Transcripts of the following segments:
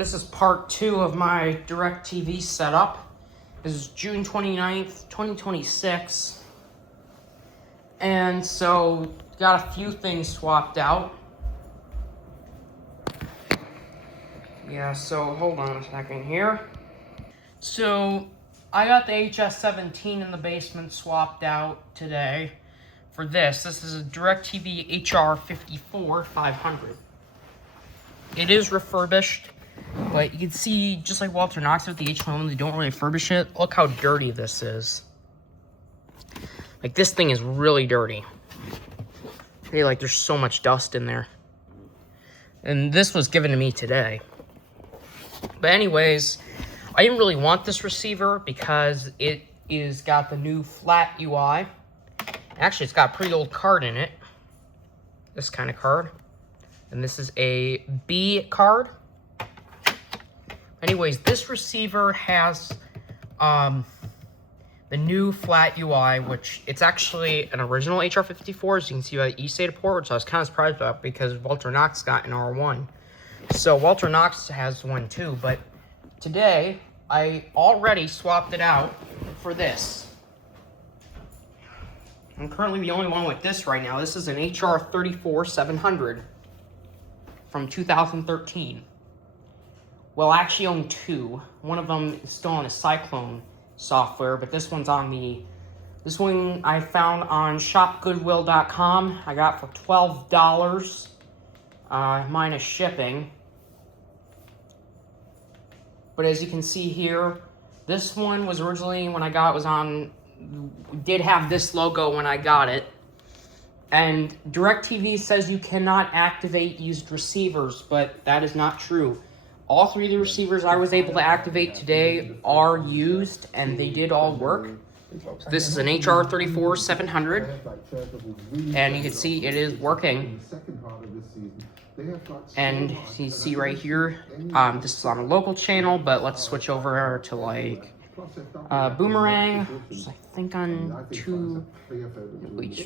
This is part 2 of my DIRECTV setup. This is June 29th, 2026. And so, got a few things swapped out. Yeah, so hold on a second here. So, I got the HS17 in the basement swapped out today for this. This is a DIRECTV HR54 500. It is refurbished, but you can see, just like Walter Knox with the H1, they don't really refurbish it. Look how dirty this is. Like, this thing is really dirty. Hey, like, there's so much dust in there. And this was given to me today. But anyways, I didn't really want this receiver because it is got the new flat UI. Actually, it's got a pretty old card in it. This kind of card. And this is a B card. Anyways, this receiver has the new flat UI, which it's actually an original HR54, as you can see by the eSATA port, which I was kind of surprised about because Walter Knox got an R1. So Walter Knox has one too, but today I already swapped it out for this. I'm currently the only one with this right now. This is an HR34 700 from 2013. Well, I actually own two. One of them is still on a Cyclone software, but this one's on the... This one I found on shopgoodwill.com. I got for $12 minus shipping. But as you can see here, this one was originally, when I got it, was on... did have this logo when I got it. And DIRECTV says you cannot activate used receivers, but that is not true. All three of the receivers I was able to activate today are used, and they did all work. So this is an HR34 700, and you can see it is working. And you see right here, this is on a local channel, but let's switch over to like Boomerang, which is I think on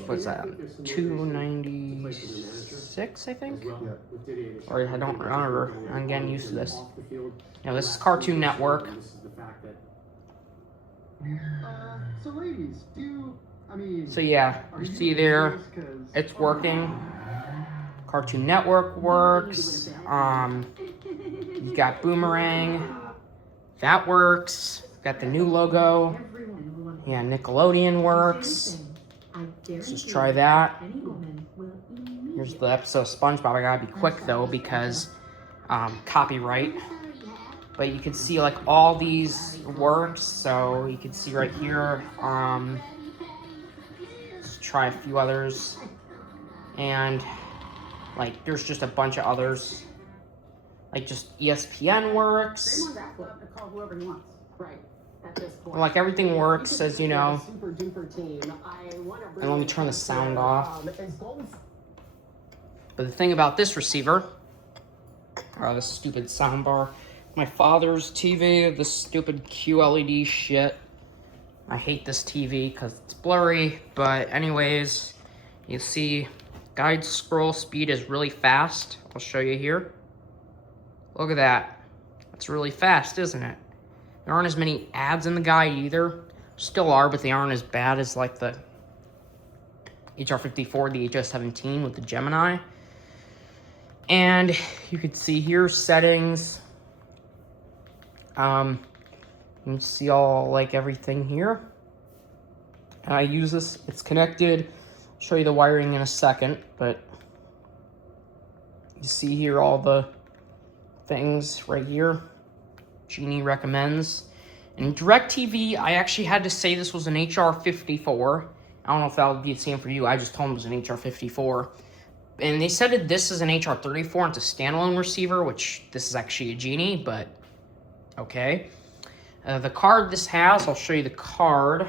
what's that? 296, I think? Or I don't remember. I'm getting used to this. Yeah, this is Cartoon Network. So yeah, you see there, it's working. Cartoon Network works. You got Boomerang. That works. Got the new logo. Yeah, Nickelodeon works. Let's just try that. Here's the episode of SpongeBob. I gotta be quick though because copyright. But you can see like all these works. So you can see right here. Let's try a few others. And like there's just a bunch of others. Like just ESPN works. Like everything works, as you know. And let me turn the sound off. But the thing about this receiver, this stupid soundbar, my father's TV, this stupid QLED shit. I hate this TV because it's blurry, but anyways, you see guide scroll speed is really fast. I'll show you here. Look at that. It's really fast, isn't it? There aren't as many ads in the guide either. Still are, but they aren't as bad as like the HR54, the HS17 with the Gemini. And you can see here settings. You can see all like everything here. I use this, it's connected. I'll show you the wiring in a second, but you see here all the things right here. Genie recommends. And DIRECTV, I actually had to say this was an HR54. I don't know if that would be the same for you. I just told them it was an HR54. And they said that this is an HR34 and it's a standalone receiver, which this is actually a Genie, but okay. The card this has, I'll show you the card.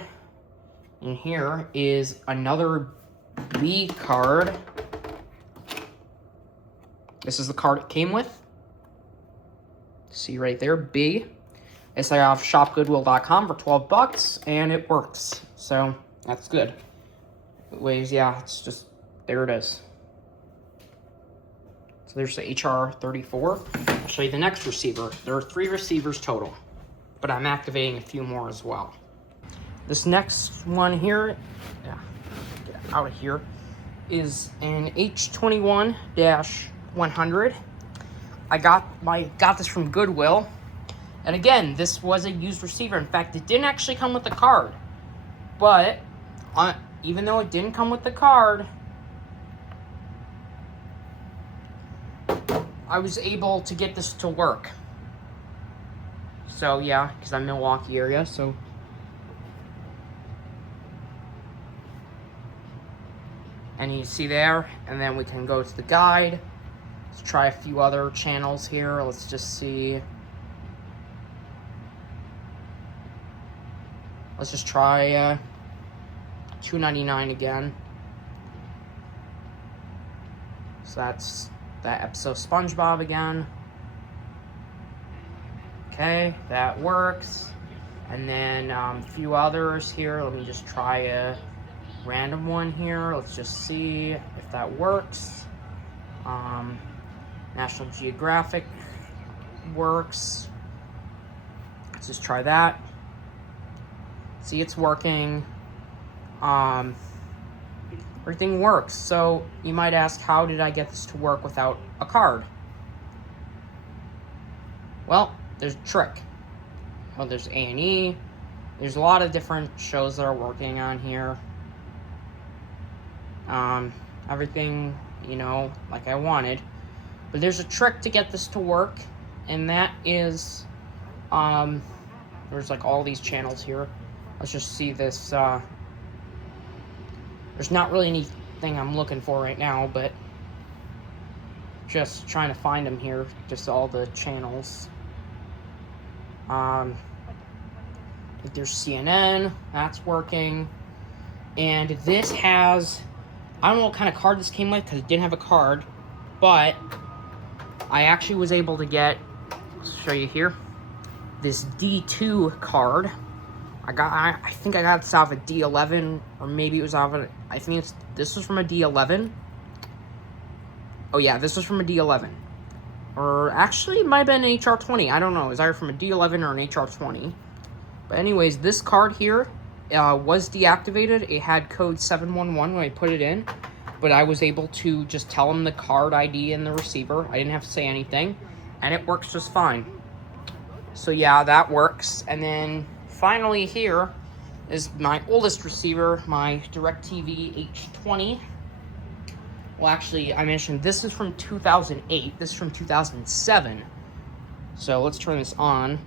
And here is another B card. This is the card it came with. See right there, B. It's like off shopgoodwill.com for $12, and it works. So that's good. Anyways, yeah, it's just there it is. So there's the HR34. I'll show you the next receiver. There are 3 receivers total, but I'm activating a few more as well. This next one here, get out of here, is an H21-100. I got this from Goodwill. And again, this was a used receiver. In fact, it didn't actually come with the card. But even though it didn't come with the card, I was able to get this to work. So yeah, because I'm in Milwaukee area, so. And you see there, and then we can go to the guide. Let's try a few other channels here. Let's just see. Let's just try $2.99 again. So that's that episode of SpongeBob again. Okay, that works. And then a few others here. Let me just try a random one here. Let's just see if that works. National Geographic works. Let's just try that. See, it's working. Everything works. So you might ask, how did I get this to work without a card? Well, there's a trick. Well, there's A&E. There's a lot of different shows that are working on here. Everything, you know, like I wanted. But there's a trick to get this to work, and that is, there's like all these channels here. Let's just see this, there's not really anything I'm looking for right now, but just trying to find them here, just all the channels. There's CNN, that's working, and this has, I don't know what kind of card this came with, because it didn't have a card, but I actually was able to get, let's show you here, this D2 card. I think I got this out of a D11, or maybe it was out of a, I think this was from a D11. Oh yeah, this was from a D11. Or actually, it might have been an HR20, I don't know, it was either from a D11 or an HR20. But anyways, this card here was deactivated. It had code 711 when I put it in, but I was able to just tell them the card ID and the receiver. I didn't have to say anything, and it works just fine. So yeah, that works. And then finally here is my oldest receiver, my DIRECTV H20. Well, actually, I mentioned this is from 2008. This is from 2007. So let's turn this on.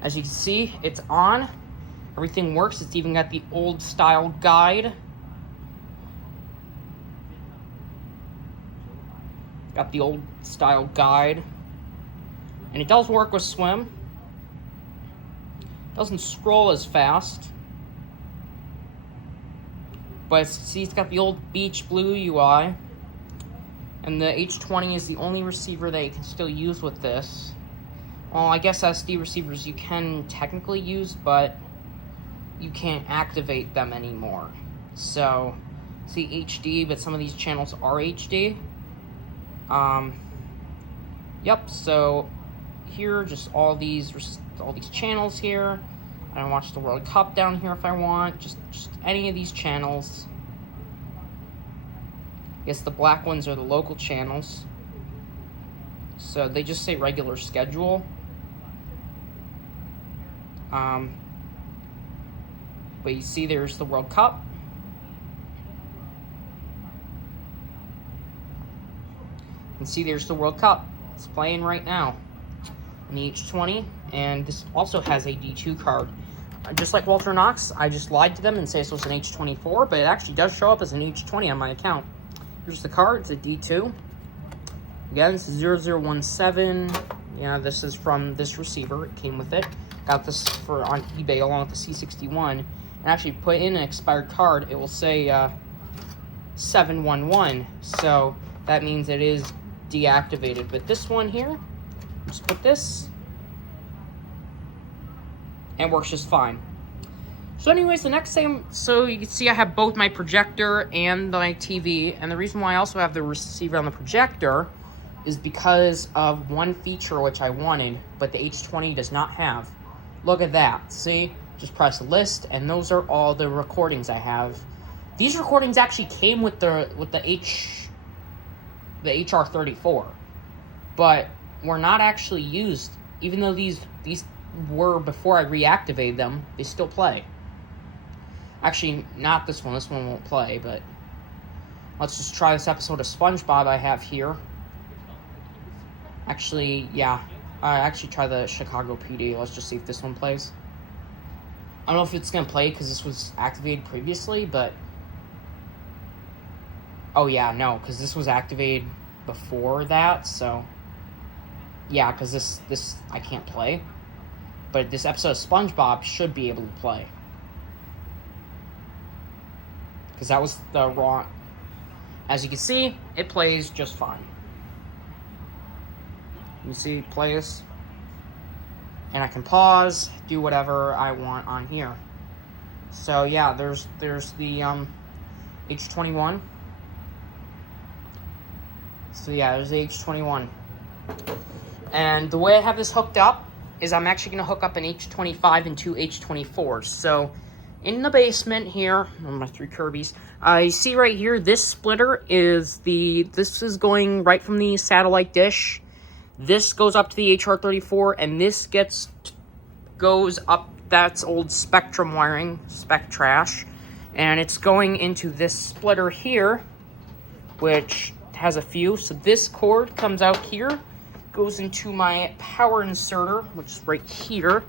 As you can see, it's on. Everything works. It's even got the old style guide. Got the old style guide. And it does work with swim. Doesn't scroll as fast. But see, it's got the old beach blue UI. And the H20 is the only receiver that you can still use with this. Well, I guess SD receivers you can technically use, but you can't activate them anymore. So, see HD, but some of these channels are HD. Yep, so here, just all these channels here. I can watch the World Cup down here if I want, just any of these channels. I guess the black ones are the local channels. So they just say regular schedule. But you see there's the World Cup. And see there's the World Cup. It's playing right now. On the H20. And this also has a D2 card. Just like Walter Knox, I just lied to them and say this was an H24, but it actually does show up as an H20 on my account. Here's the card. It's a D2. Again, this is 0017. Yeah, this is from this receiver. It came with it. Got this on eBay along with the C61. And actually put in an expired card. It will say 711. So that means it is deactivated. But this one here, just put this, and it works just fine. So anyways, the next thing, so you can see I have both my projector and my TV, and the reason why I also have the receiver on the projector is because of one feature which I wanted, but the H20 does not have. Look at that, see? Just press list, and those are all the recordings I have. These recordings actually came with the HR34, but were not actually used, even though these were before I reactivated them, they still play. Actually, not this one won't play, but let's just try this episode of SpongeBob I have here. Actually, yeah, actually try the Chicago PD, let's just see if this one plays. I don't know if it's going to play because this was activated previously, but... Oh yeah, no, because this was activated before that, so... Yeah, because this I can't play. But this episode of SpongeBob should be able to play. Because that was the wrong... As you can see, it plays just fine. You see, it plays. And I can pause, do whatever I want on here. So yeah, there's the H21. So yeah, there's the H21. And the way I have this hooked up is I'm actually going to hook up an H25 and two H24s. So in the basement here, on my 3 Kirby's, you see right here, this splitter is this is going right from the satellite dish. This goes up to the HR34, and this goes up, that's old Spectrum wiring, spec trash. And it's going into this splitter here, which has a few. So this cord comes out here, goes into my power inserter, which is right here.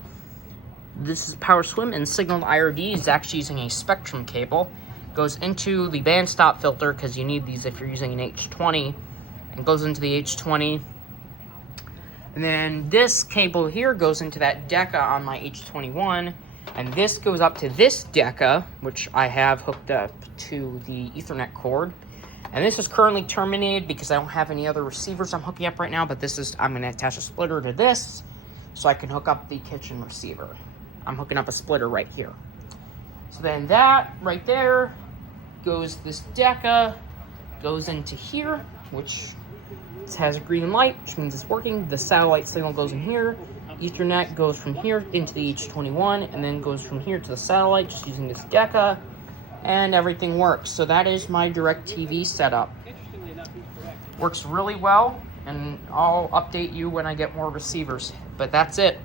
This is power swim, and signal to IRD is actually using a Spectrum cable. Goes into the band stop filter, because you need these if you're using an H20, and goes into the H20. And then this cable here goes into that DECA on my H21, and this goes up to this DECA, which I have hooked up to the Ethernet cord. And this is currently terminated because I don't have any other receivers I'm hooking up right now, but I'm going to attach a splitter to this so I can hook up the kitchen receiver. I'm hooking up a splitter right here. So then that right there goes, this DECA goes into here, which has a green light, which means it's working. The satellite signal goes in here. Ethernet goes from here into the H21, and then goes from here to the satellite, just using this DECA, and everything works. So that is my DirecTV setup. Works really well, and I'll update you when I get more receivers. But that's it.